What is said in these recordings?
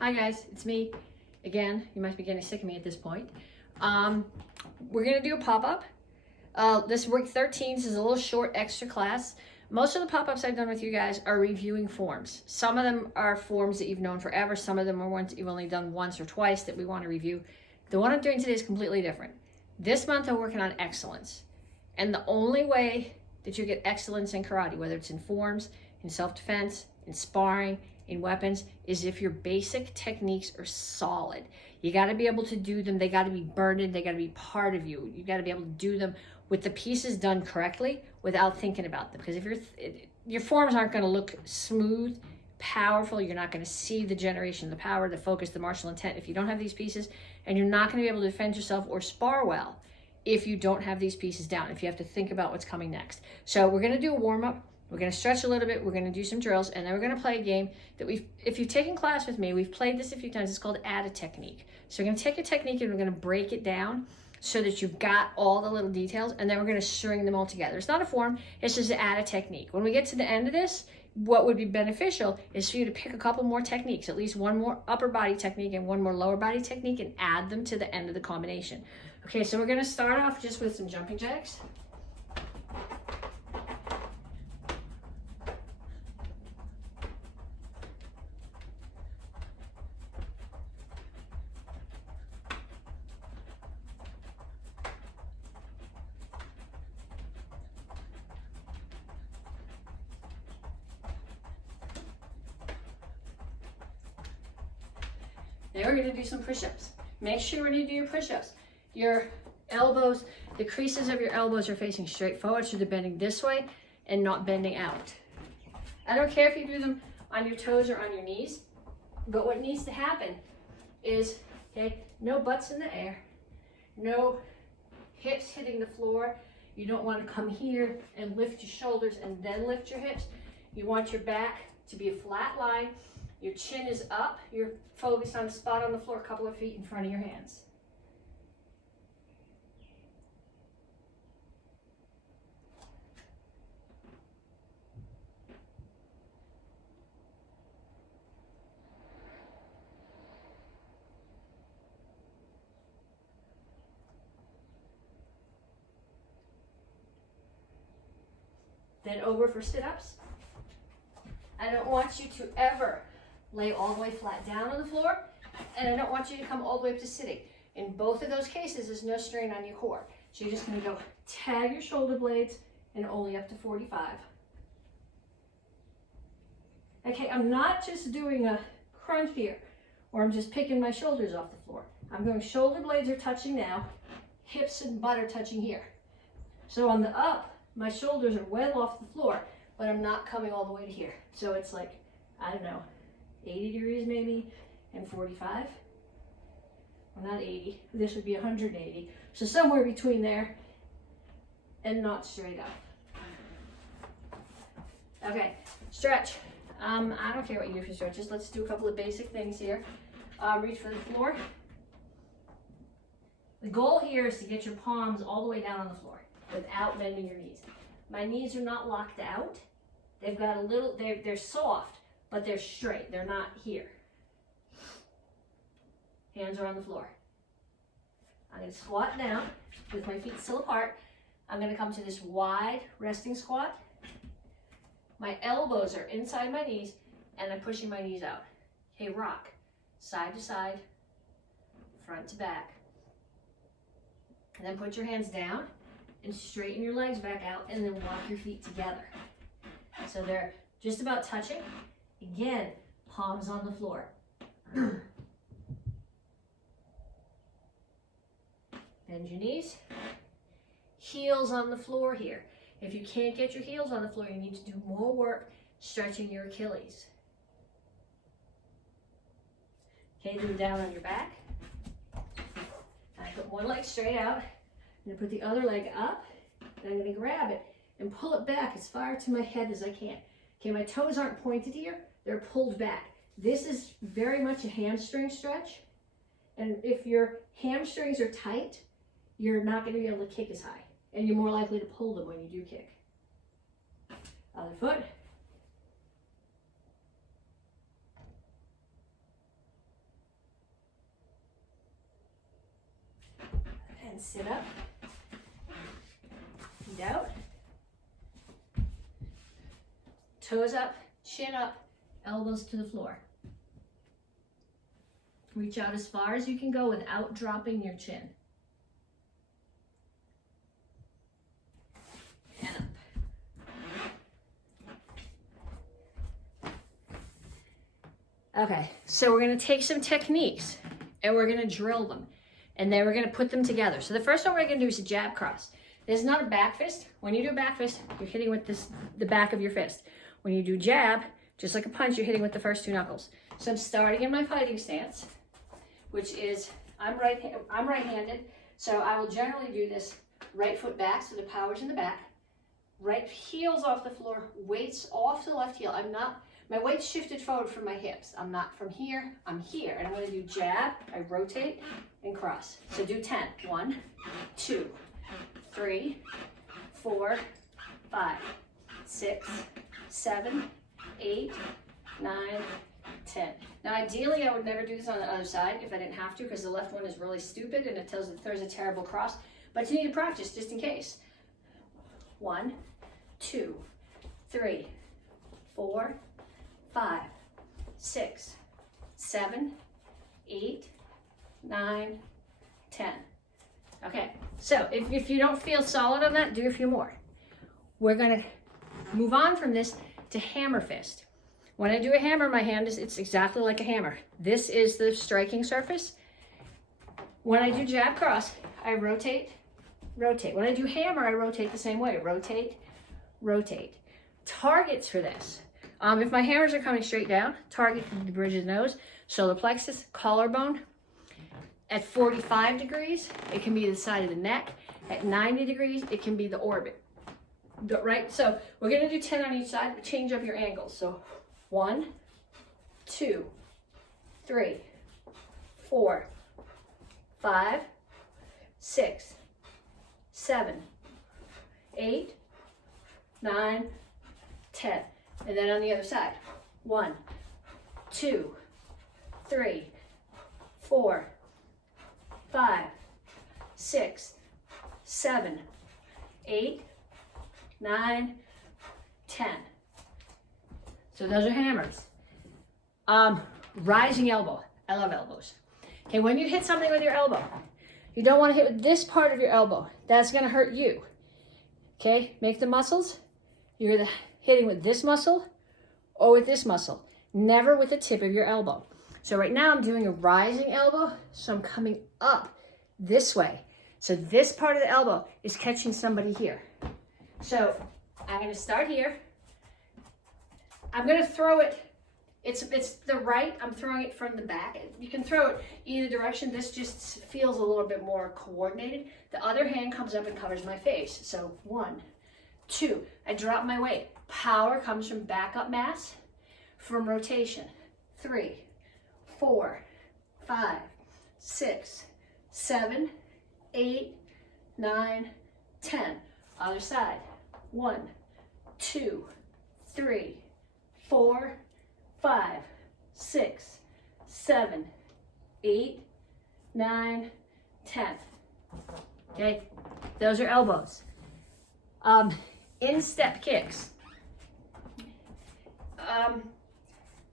Hi guys, it's me again. You might be getting sick of me at this point. We're gonna do a pop-up. This week 13 is a little short extra class. Most of the pop-ups I've done with you guys are reviewing forms. Some of them are forms that you've known forever. Some of them are ones that you've only done once or twice that we want to review. The one I'm doing today is completely different. This month I'm working on excellence. And the only way that you get excellence in karate, whether it's in forms, in self-defense, in sparring, in weapons, is if your basic techniques are solid. You got to be able to do them. They got to be burned in. They got to be part of you. You got to be able to do them with the pieces done correctly without thinking about them. Because if your forms aren't going to look smooth, powerful, you're not going to see the generation, the power, the focus, the martial intent if you don't have these pieces, and you're not going to be able to defend yourself or spar well if you don't have these pieces down, if you have to think about what's coming next. So we're going to do a warm-up. We're going to stretch a little bit. We're going to do some drills, and then we're going to play a game that if you've taken class with me, we've played this a few times. It's called Add a Technique. So we're going to take a technique and we're going to break it down so that you've got all the little details, and then we're going to string them all together. It's not a form. It's just to add a technique. When we get to the end of this, what would be beneficial is for you to pick a couple more techniques, at least one more upper body technique and one more lower body technique, and add them to the end of the combination. Okay, so we're going to start off just with some jumping jacks. Now we're going to do some push-ups. Make sure when you do your push-ups, your elbows, the creases of your elbows are facing straight forward, so they're bending this way and not bending out. I don't care if you do them on your toes or on your knees, but what needs to happen is, okay, no butts in the air, no hips hitting the floor. You don't want to come here and lift your shoulders and then lift your hips. You want your back to be a flat line. Your chin is up. You're focused on a spot on the floor, a couple of feet in front of your hands. Then over for sit-ups. I don't want you to ever lay all the way flat down on the floor, and I don't want you to come all the way up to sitting. In both of those cases, there's no strain on your core. So you're just going to go tag your shoulder blades and only up to 45. Okay, I'm not just doing a crunch here, or I'm just picking my shoulders off the floor. I'm going shoulder blades are touching now, hips and butt are touching here. So on the up, my shoulders are well off the floor, but I'm not coming all the way to here. So it's like, I don't know, 80 degrees maybe, and 45. Well, not 80, this would be 180. So somewhere between there and not straight up. Okay, stretch. I don't care what you do for stretches. Let's do a couple of basic things here. Reach for the floor. The goal here is to get your palms all the way down on the floor without bending your knees. My knees are not locked out. They've got a little, they're soft, but they're straight. They're not here. Hands are on the floor. I'm going to squat down with my feet still apart. I'm going to come to this wide resting squat. My elbows are inside my knees, and I'm pushing my knees out. Okay, rock. Side to side, front to back. And then put your hands down and straighten your legs back out, and then walk your feet together. So they're just about touching. Again, palms on the floor. Bend your knees. Heels on the floor here. If you can't get your heels on the floor, you need to do more work stretching your Achilles. Okay, then down on your back. I put one leg straight out. I'm going to put the other leg up. And I'm going to grab it and pull it back as far to my head as I can. Okay, my toes aren't pointed here. They're pulled back. This is very much a hamstring stretch. And if your hamstrings are tight, you're not going to be able to kick as high. And you're more likely to pull them when you do kick. Other foot. and sit up. Feet out. Toes up, chin up, elbows to the floor. Reach out as far as you can go without dropping your chin. And up. Okay, so we're going to take some techniques and we're going to drill them. And then we're going to put them together. So the first one we're going to do is a jab cross. This is not a back fist. When you do a back fist, you're hitting with the back of your fist. When you do jab, just like a punch, you're hitting with the first two knuckles. So I'm starting in my fighting stance, which is I'm right-handed. So I will generally do this right foot back, so the power's in the back. Right heel's off the floor, weights off the left heel. My weight's shifted forward from my hips. I'm not from here, I'm here. And I'm gonna do jab, I rotate and cross. So do 10. 1, 2, 3, 4, 5, 6, 7, 8, 9, 10. Now ideally I would never do this on the other side if I didn't have to, because the left one is really stupid and it throws a terrible cross. But you need to practice just in case. 1, 2, 3, 4, 5, 6, 7, 8, 9, 10. Okay, so if you don't feel solid on that, do a few more. We're gonna move on from this to hammer fist. When I do a hammer, my hand it's exactly like a hammer. This is the striking surface. When I do jab cross, I rotate, rotate. When I do hammer, I rotate the same way. Rotate, rotate. Targets for this. If my hammers are coming straight down, target the bridge of the nose, solar plexus, collarbone. At 45 degrees, it can be the side of the neck. At 90 degrees, it can be the orbit. Right? So we're going to do 10 on each side, but change up your angles. So 1, 2, 3, 4, 5, 6, 7, 8, 9, 10. And then on the other side. 1, 2, 3, 4, 5, 6, 7, 8, 9, 10. So those are hammers. Rising elbow. I love elbows. Okay, when you hit something with your elbow, you don't want to hit with this part of your elbow. That's going to hurt you. Okay, make the muscles. You're either hitting with this muscle or with this muscle. Never with the tip of your elbow. So right now I'm doing a rising elbow, so I'm coming up this way. So this part of the elbow is catching somebody here. So I'm going to start here. I'm going to throw it. It's the right. I'm throwing it from the back. You can throw it either direction. This just feels a little bit more coordinated. The other hand comes up and covers my face. So 1, 2. I drop my weight. Power comes from backup mass, from rotation. 3, 4, 5, 6, 7, 8, 9, 10. Other side. 1, 2, 3, 4, 5, 6, 7, 8, 9, 10. Okay, those are elbows. Instep kicks.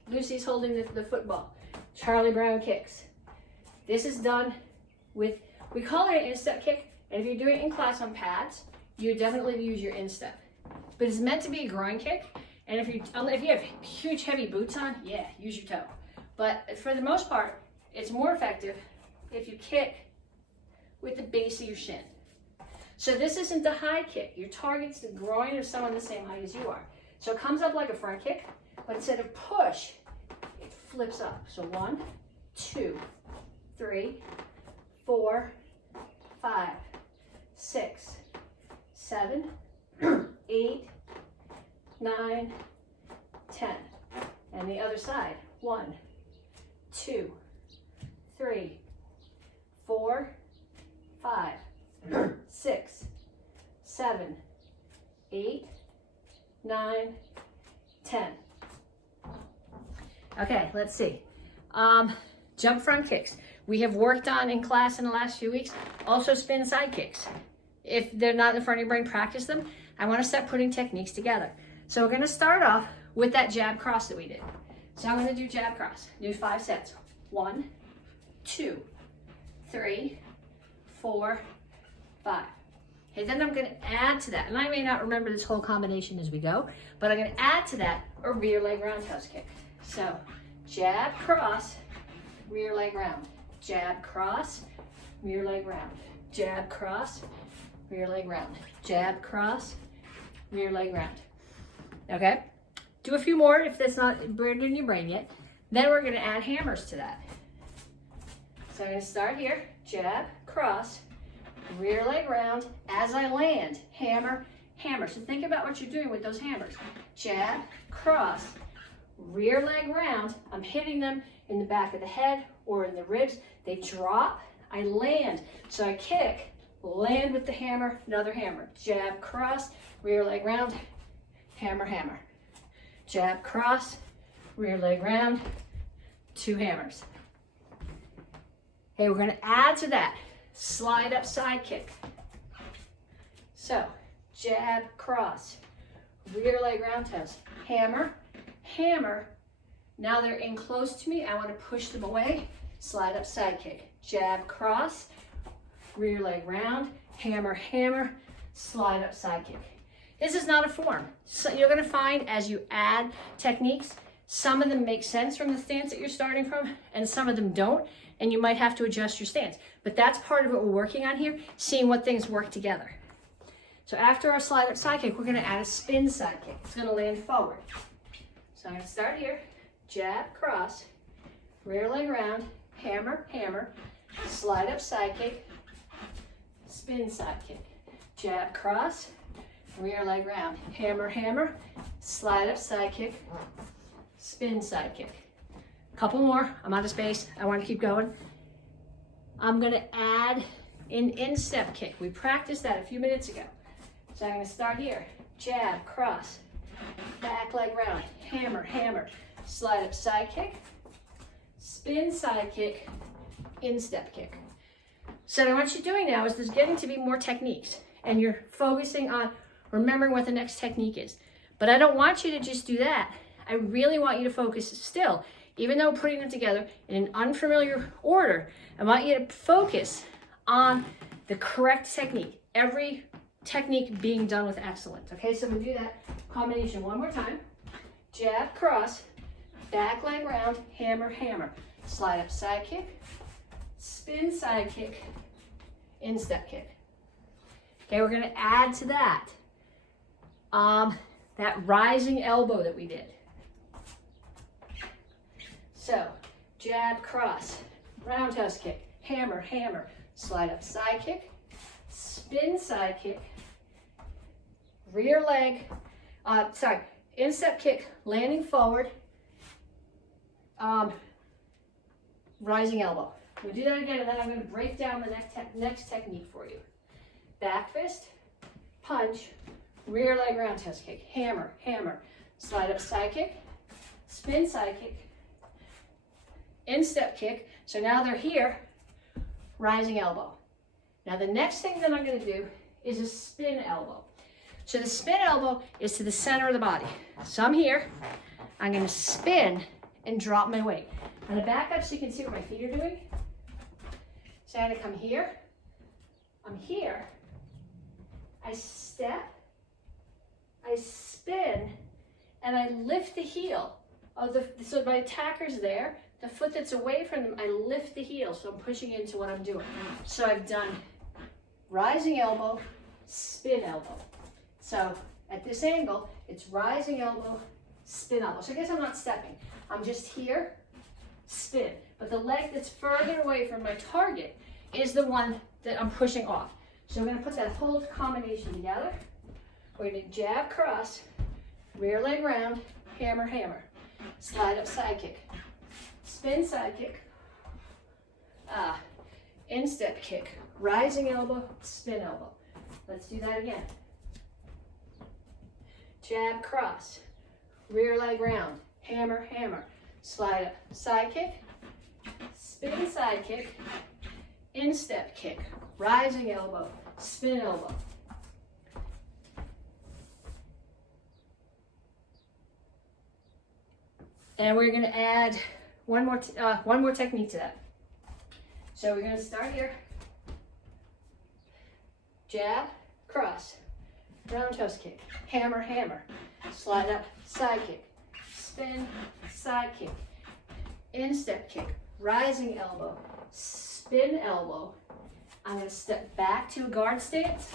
Lucy's holding the football. Charlie Brown kicks. This is done with, we call it an instep kick, and if you're doing it in class on pads, you definitely use your instep. But it's meant to be a groin kick, and if you have huge heavy boots on, yeah, use your toe. But for the most part, it's more effective if you kick with the base of your shin. So this isn't the high kick. Your target's the groin of someone the same height as you are. So it comes up like a front kick, but instead of push, it flips up. So 1, 2, 3, 4, 5, 6, 7, 8, 9, 10. And the other side. 1, 2, 3, 4, 5, 6, 7, 8, 9, 10. Okay, let's see. Jump front kicks. We have worked on in class in the last few weeks, also spin side kicks. If they're not in front of your brain, practice them. I want to start putting techniques together. So we're going to start off with that jab cross that we did. So I'm going to do jab cross. Do 5 sets. 1, 2, 3, 4, 5. Okay, then I'm going to add to that, and I may not remember this whole combination as we go, but I'm going to add to that a rear leg roundhouse kick. So jab cross, rear leg round. Jab cross, rear leg round. Jab cross, rear leg round. Jab cross, rear leg round. Okay? Do a few more if that's not burned in your brain yet. Then we're going to add hammers to that. So I'm going to start here. Jab, cross, rear leg round. As I land, hammer, hammer. So think about what you're doing with those hammers. Jab, cross, rear leg round. I'm hitting them in the back of the head or in the ribs. They drop. I land. So I kick, land with the hammer, another hammer. Jab, cross, rear leg round, hammer, hammer. Jab, cross, rear leg round, 2 hammers. Okay, we're going to add to that slide up side kick. So jab, cross, rear leg roundhouse, hammer, hammer. Now they're in close to me. I want to push them away. Slide up side kick. Jab, cross, rear leg round, hammer, hammer, slide up side kick. This is not a form. So you're going to find as you add techniques, some of them make sense from the stance that you're starting from, and some of them don't, and you might have to adjust your stance. But that's part of what we're working on here, seeing what things work together. So after our slide up side kick, we're going to add a spin side kick. It's going to land forward. So I'm going to start here. Jab, cross, rear leg round, hammer, hammer, slide up side kick, spin side kick. Jab, cross, rear leg round, hammer, hammer, slide up side kick, spin side kick. A couple more. I'm out of space. I want to keep going. I'm going to add an instep kick. We practiced that a few minutes ago. So I'm going to start here. Jab, cross, back leg round, hammer, hammer, slide up side kick, spin side kick, instep kick. So what I want you doing now is there's getting to be more techniques, and you're focusing on remembering what the next technique is. But I don't want you to just do that. I really want you to focus still, even though putting them together in an unfamiliar order. I want you to focus on the correct technique. Every technique being done with excellence. Okay, so we'll do that combination one more time. Jab, cross, back leg round, hammer, hammer. Slide up side kick, spin side kick, instep kick. Okay, we're going to add to that that rising elbow that we did. So, jab, cross, roundhouse kick, hammer, hammer, slide up side kick, spin side kick, rear leg, instep kick, landing forward, rising elbow. We'll do that again, and then I'm going to break down the next technique for you. Back fist, punch, rear leg roundhouse kick, hammer, hammer, slide up side kick, spin side kick, instep kick. So now they're here, rising elbow. Now the next thing that I'm going to do is a spin elbow. So the spin elbow is to the center of the body. So I'm here, I'm going to spin and drop my weight. I'm going to back up so you can see what my feet are doing. So I'm going to come here, I'm here, I step, I spin, and I lift the heel. So my attacker's there, the foot that's away from them, I lift the heel, so I'm pushing into what I'm doing. So I've done rising elbow, spin elbow. So at this angle, it's rising elbow, spin elbow. So I guess I'm not stepping. I'm just here, spin. But the leg that's further away from my target is the one that I'm pushing off. So we're going to put that whole combination together. We're going to jab, cross, rear leg round, hammer, hammer. Slide up side kick, spin side kick, instep kick, rising elbow, spin elbow. Let's do that again. Jab, cross, rear leg round, hammer, hammer. Slide up side kick, spin side kick, instep kick, rising elbow, spin elbow. And we're going to add one more technique to that. So we're going to start here. Jab, cross, roundhouse kick, hammer, hammer, slide up, side kick, spin, side kick, instep kick, rising elbow, spin elbow. I'm going to step back to a guard stance,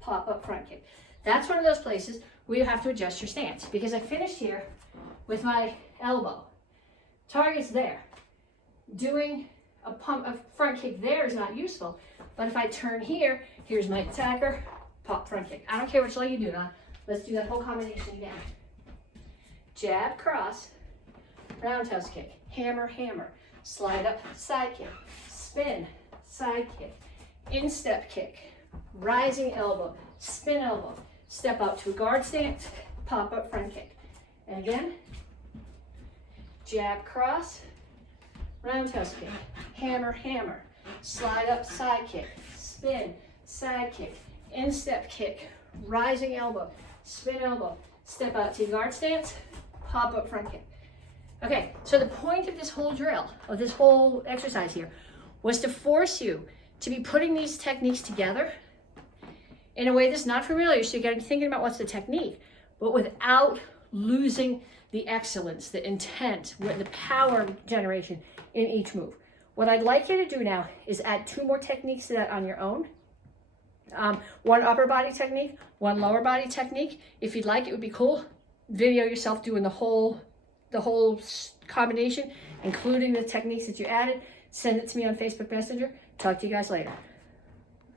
pop up front kick. That's one of those places where you have to adjust your stance, because I finished here with my elbow. Target's there. Doing a front kick there is not useful, but if I turn here, here's my attacker, pop front kick. I don't care which leg you do it on. Let's do that whole combination again. Jab, cross, roundhouse kick, hammer, hammer, slide up, side kick, spin, side kick, instep kick, rising elbow, spin elbow, step out to a guard stance, pop up front kick. And again, jab, cross, roundhouse kick, hammer, hammer, slide up, side kick, spin, side kick, instep kick, rising elbow, spin elbow, step out to guard stance, pop up front kick. Okay, so the point of this whole drill, of this whole exercise here, was to force you to be putting these techniques together in a way that's not familiar, so you gotta be thinking about what's the technique, but without losing the excellence, the intent, the power generation in each move. What I'd like you to do now is add 2 more techniques to that on your own. One upper body technique, one lower body technique. If you'd like, it would be cool. Video yourself doing the whole combination, including the techniques that you added. Send it to me on Facebook Messenger. Talk to you guys later.